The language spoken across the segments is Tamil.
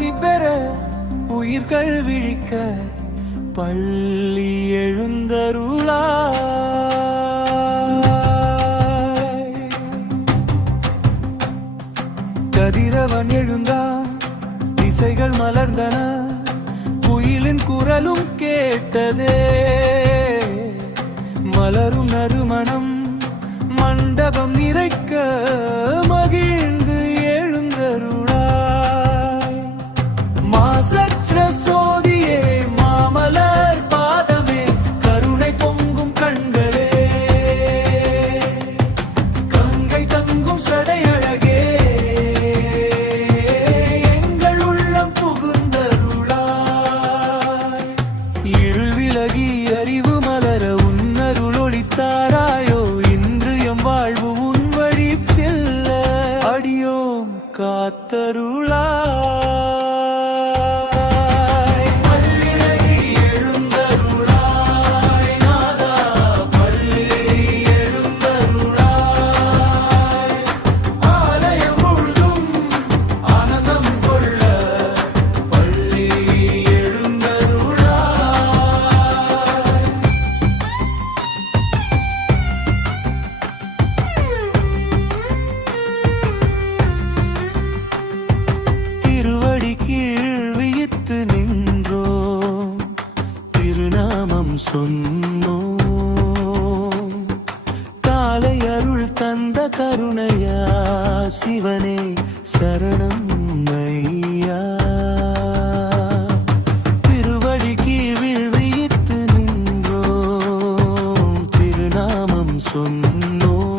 ஒளி பெற உயிர்கள் விழிக்க பள்ளி எழுந்தருளா கதிரவன் எழுந்தா திசைகள் மலர்ந்தன குயிலின் குரலும் கேட்டதே. மலரும் நறுமணம் மண்டபம் நிறைக்க மகிழ்ந்து சொன்னோம். காலை அருள் தந்த கருணையா சிவனே சரணம் ஐயா. திருவடி கீழ் விழித்து நின்றோம். திருநாமம் சொன்னோம்.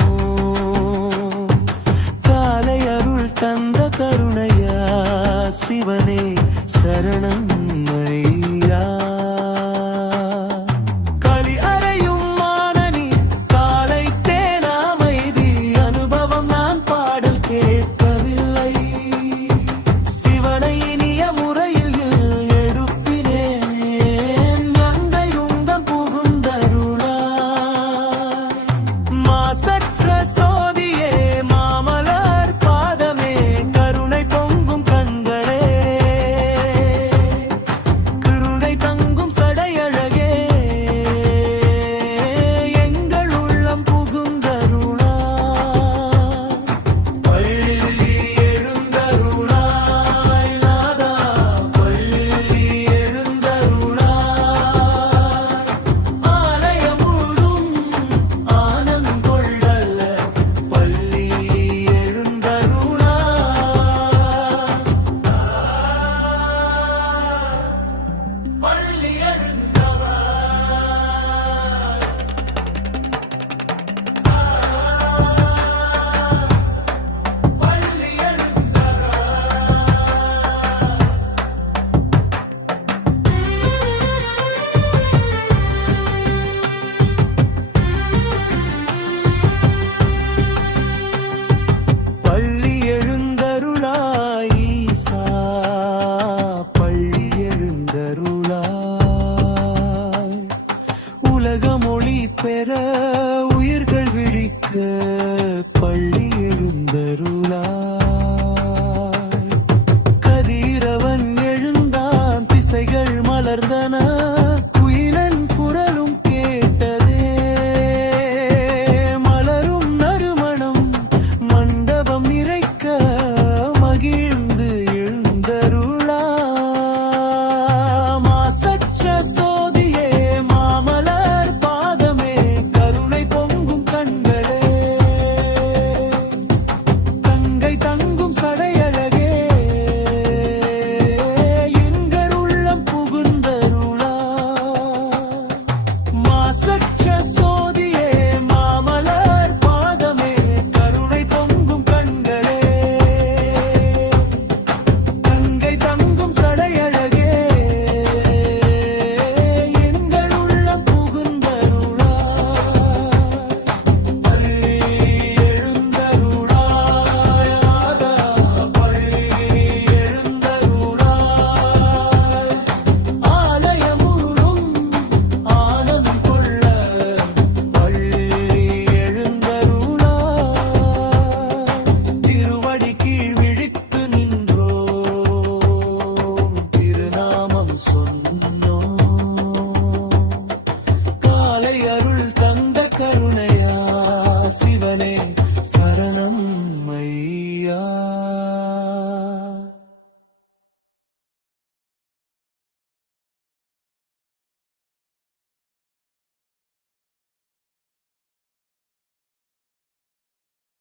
காலை அருள் தந்த கருணையா சிவனே சரணம் உலக மொழி பெற உயிர்கள் விழிக்க பள்ளி எழுந்தருளா கதிரவன் எழுந்தான் திசைகள் மலர்ந்தன.